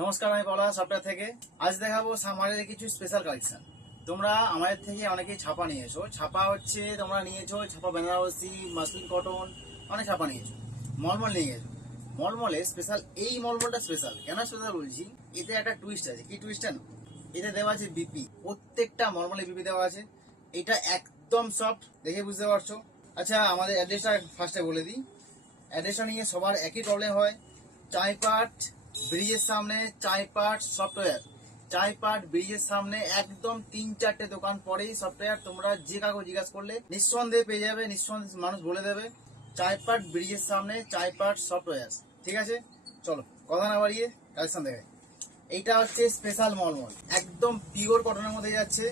নমস্কার, আমি পলাশ সফটওয়্যার থেকে। আজ দেখাবো সামারের কিছু স্পেশাল কালেকশন। তোমরা আমাদের থেকে অনেকেই ছাপা নিয়েছো। ছাপা হচ্ছে তোমরা নিয়েছো ছাপা বেনারসি, মাসলিন কটন, অনেক ছাপা নিয়েছো। মলমল নিয়ে গেছো। মলমলে স্পেশাল, এই মলমলটা স্পেশাল কেন স্পেশাল বলছি, এতে একটা টুইস্ট আছে। কি টুইস্ট জানো? এতে দেওয়া আছে বিপি, প্রত্যেকটা মলমলে বিপি দেওয়া আছে। এটা একদম সফট, দেখে বুঝতে পারছো। আচ্ছা, আমাদের অ্যাড্রেসটা ফার্স্টে বলে দিই। অ্যাড্রেসটা নিয়ে সবার একই প্রবলেম হয়। চাইপাট ব্রিজের সামনে, চাইপাট সফটওয়্যার। চাইপাট ব্রিজের সামনে একদম 3-4টে দোকান পরেই সফটওয়্যার। তোমরা যে কাউকে জিজ্ঞাসা করলে নিঃসন্দেহে পেয়ে যাবে, নিঃসন্দেহে মানুষ বলে দেবে। চাইপাট ব্রিজের সামনে চাইপাট সফটওয়্যার। ঠিক আছে, চলো কথা না বাড়িয়ে কালেকশন দেখাই। এইটা হচ্ছে স্পেশাল মলমল, একদম পিওর কটনের মধ্যে যাচ্ছে।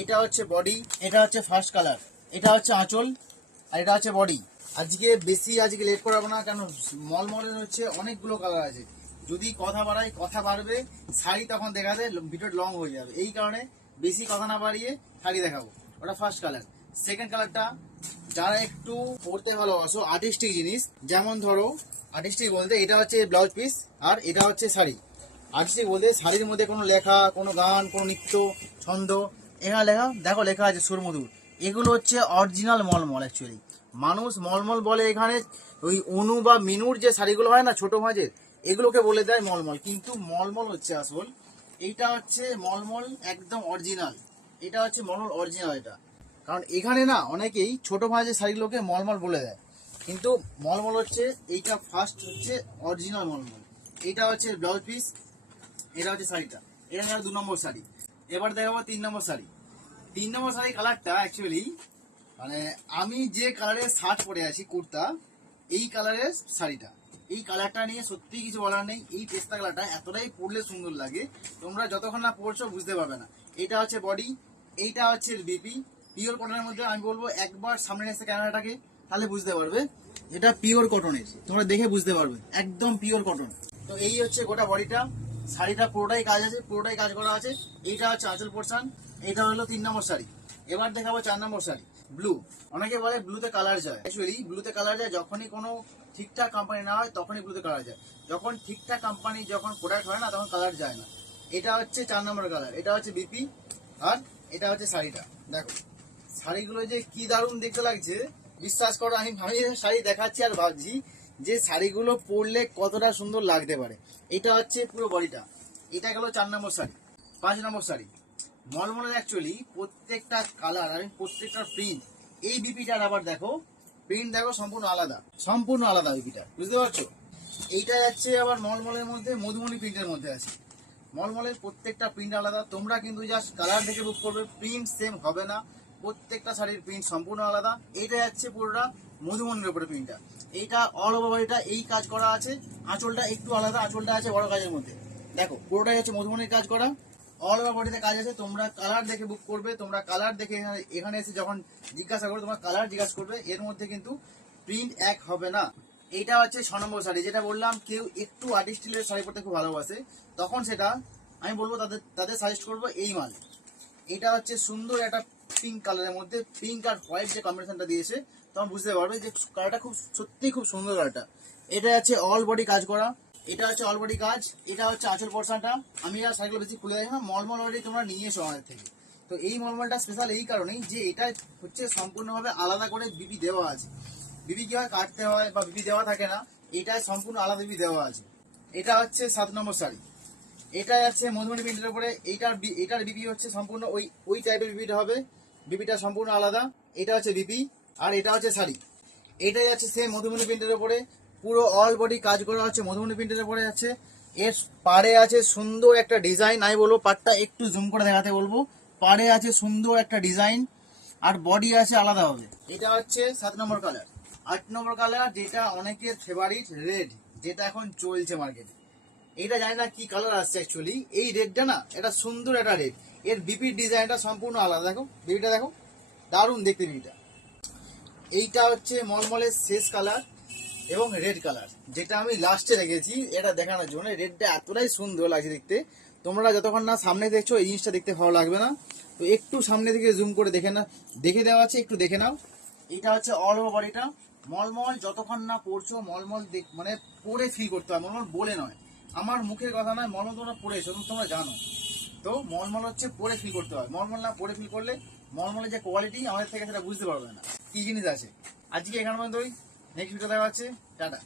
এটা হচ্ছে বডি, এটা হচ্ছে ফার্স্ট কালার, এটা হচ্ছে আঁচল, আর এটা হচ্ছে বডি। আজকে লেট করাবো না, কেন মলমলের হচ্ছে অনেকগুলো কালার আছে। যদি কথা বাড়াই কথা বাড়বে, শাড়ি তখন দেখাতে ভিডিও লং হয়ে যাবে। এই কারণে বেশি কথা না বাড়িয়ে শাড়ি দেখাবো। ওটা ফার্স্ট কালার। সেকেন্ড কালারটা যারা একটু পড়তে ভালোবাসো, আর্টিস্টিক জিনিস, যেমন ধরো আর্টিস্টিক বলতে এটা হচ্ছে ব্লাউজ পিস আর এটা হচ্ছে শাড়ি। আর্টিস্টিক বলতে শাড়ির মধ্যে কোনো লেখা, কোনো গান, কোনো নৃত্য, ছন্দ, এখানে লেখা দেখো, লেখা আছে সুরমধুর। এগুলো হচ্ছে অরিজিনাল মলমল। অ্যাকচুয়ালি মানুষ মলমল বলে এখানে ওই অনু বা মিনুর যে শাড়িগুলো হয় না ছোট ভাঁজের, এগুলোকে বলে দেয় মলমল, কিন্তু মলমল হচ্ছে আসল। এইটা হচ্ছে মলমল একদম অরিজিনাল। এটা হচ্ছে মলমল অরিজিনাল এটা। কারণ এখানে না অনেকেই ছোট ভাঁজের শাড়িগুলোকে মলমল বলে দেয়, কিন্তু মলমল হচ্ছে এইটা ফার্স্ট, হচ্ছে অরিজিনাল মলমল। এইটা হচ্ছে ব্লাউজ পিস, এটা হচ্ছে শাড়িটা। এটা গেল 2 নম্বর শাড়ি। এবার দেখাবো 3 নম্বর শাড়ি। 3 নম্বর শাড়ি কালারটা অ্যাকচুয়ালি মানে আমি যে কালারের শার্ট পরে আছি, কুর্তা, এই কালারের শাড়িটা, এই কালারটা নিয়ে সত্যি কিছু বলার নেই। এই পেস্তা কালারটা এতটাই পরলে সুন্দর লাগে, তোমরা যতক্ষণ না পরছো বুঝতে পারবে না। এটা হচ্ছে বডি, এইটা হচ্ছে বিপি। পিওর কটনের মধ্যে আমি বলবো একবার সামনে এসে ক্যামেরাটাকে, তাহলে বুঝতে পারবে এটা পিওর কটনের। তোমরা দেখে বুঝতে পারবে একদম পিওর কটন। তো এই হচ্ছে গোটা বডিটা। শাড়িটা পুরোটাই কাজ আছে, পুরোটাই কাজ করা আছে। এইটা হচ্ছে আঁচল পোর্শন। এটা হলো 3 নম্বর শাড়ি। এবার দেখাবো 4 নম্বর শাড়ি, ব্লু। অনেকে বলে ব্লুতে কালার যায়। অ্যাকচুয়ালি ব্লুতে কালার যায় যখনই কোনো ঠিকঠাক কোম্পানি না হয়, তখনই ব্লুতে কালার যায়। যখন ঠিকঠাক কোম্পানি যখন প্রোডাক্ট হয় না, তখন কালার যায় না। এটা হচ্ছে 4 নম্বর কালার, এটা হচ্ছে বিপি, আর এটা হচ্ছে শাড়িটা। দেখো শাড়িগুলো যে কি দারুণ দেখতে লাগছে, বিশ্বাস করো। আমি শাড়ি দেখাচ্ছি আর ভাবছি যে শাড়িগুলো পরলে কতটা সুন্দর লাগতে পারে। এটা হচ্ছে পুরো বডিটা। এটা গেল 4 নম্বর শাড়ি। 5 নম্বর শাড়ি, মলমলের অ্যাকচুয়ালি প্রত্যেকটা কালার আর প্রত্যেকটা প্রিন্ট, এই বিপিটার আবার দেখো, প্রিন্ট দেখো সম্পূর্ণ আলাদা, সম্পূর্ণ আলাদা বিপিটা, বুঝতে পারছো? এইটা যাচ্ছে আবার মলমলের মধ্যে মধুমণি প্রিন্টের মধ্যে আছে। মলমলের প্রত্যেকটা প্রিন্ট আলাদা। তোমরা কিন্তু জাস্ট কালার দেখে বুক করবে, প্রিন্ট সেম হবে না। প্রত্যেকটা শাড়ির প্রিন্ট সম্পূর্ণ আলাদা। এইটা যাচ্ছে পুরোটা মধুমণির উপরে প্রিন্টটা। এইটা অল ওভার বডিটা এই কাজ করা আছে। আঁচলটা একটু আলাদা, আঁচলটা আছে বড় কাজের মধ্যে। দেখো পুরোটাই হচ্ছে মধুমণির কাজ করা, অল ওভার বডিতে কাজ আছে। তোমরা কালার দেখে বুক করবে, তোমরা কালার দেখে এখানে এসে যখন জিজ্ঞাসা করবে, তোমরা কালার জিজ্ঞাসা করবে, এর মধ্যে কিন্তু প্রিন্ট এক হবে না। এইটা হচ্ছে 6 নম্বর শাড়ি। যেটা বললাম, কেউ একটু আর্টিস্টিলের শাড়ি পরতে খুব ভালোবাসে, তখন সেটা আমি বলবো তাদের তাদের সাজেস্ট করবো এই মাল। এটা হচ্ছে সুন্দর একটা পিঙ্ক কালারের মধ্যে, পিঙ্ক আর হোয়াইট যে কম্বিনেশনটা দিয়েছে, তখন বুঝতে পারবে যে কালারটা খুব সত্যি খুব সুন্দর কালারটা। এটা হচ্ছে অল বডি কাজ করা, এটা হচ্ছে অল বডি কাজ। এটা হচ্ছে আঁচল পোর্শনটা। আমি আর শাড়িগুলো বেশি খুলে দেখি না, মলমল অলরেডি তোমরা নিয়ে এসো আমাদের থেকে। তো এই মলমলটা স্পেশাল এই কারণেই যে এটা হচ্ছে সম্পূর্ণভাবে আলাদা করে বিপি দেওয়া আছে। বিপি কি হয়, কাটতে হয় বা বিপি দেওয়া থাকে না, এটাই সম্পূর্ণ আলাদা বিপি দেওয়া আছে। এটা হচ্ছে 7 নম্বর শাড়ি। এটা যাচ্ছে মধুমণি প্রিন্টের উপরে। এটার বিপি হচ্ছে সম্পূর্ণ ওই টাইপের বিপিটা হবে, বিপিটা সম্পূর্ণ আলাদা। এটা হচ্ছে বিপি, আর এটা হচ্ছে শাড়ি। এটা যাচ্ছে সেম মধুমণি প্রিন্টের উপরে, পুরো অল বডি কাজ করা হচ্ছে মধুমণি প্রিন্টের উপরে যাচ্ছে। এর পাড়ে আছে সুন্দর একটা ডিজাইন। আমি বলবো পাড়টা একটু জুম করে দেখাতে বলবো। পাড়ে আছে সুন্দর একটা ডিজাইন, আর বডি আছে আলাদা হবে। এটা হচ্ছে 7 নম্বর কালার। 8 নম্বর কালার, যেটা অনেকের ফেভারিট, রেড, যেটা এখন চলছে মার্কেটে। এইটা জানি না কি কালার আসছে অ্যাকচুয়ালি। এই রেডটা না, এটা সুন্দর একটা রেড। এর বিপির ডিজাইনটা সম্পূর্ণ আলাদা। দেখো বিপিটা দেখো, দারুণ দেখতে বিপিটা। এইটা হচ্ছে মলমলের শেষ কালার এবং রেড কালার, যেটা আমি লাস্টে রেখেছি এটা দেখানোর জন্য। রেডটা এতটাই সুন্দর লাগছে দেখতে, তোমরা যতক্ষণ না সামনে দেখছো এই জিনিসটা দেখতে ভালো লাগবে না। তো একটু সামনে থেকে জুম করে দেখে না, দেখে দেওয়া আছে, একটু দেখে নাও। এটা হচ্ছে অল ওভার বডিটা। মলমল যতক্ষণ না পড়ছো, মলমল মানে পরে ফিল করতে হয়, মলমল বলে নয়। আমার মুখের কথা নয়, মলমল তোমরা পড়েছো, তোমরা জানো। তো মলমল হচ্ছে পরে ফিল করতে হয়, মলমল না পরে ফিল করলে মলমলের যে কোয়ালিটি আমাদের থেকে সেটা বুঝতে পারবে না কি জিনিস আছে। আজকে এখানে পর্যন্তই, নেক্সট ভিডিও দেখা হচ্ছে, টাটা।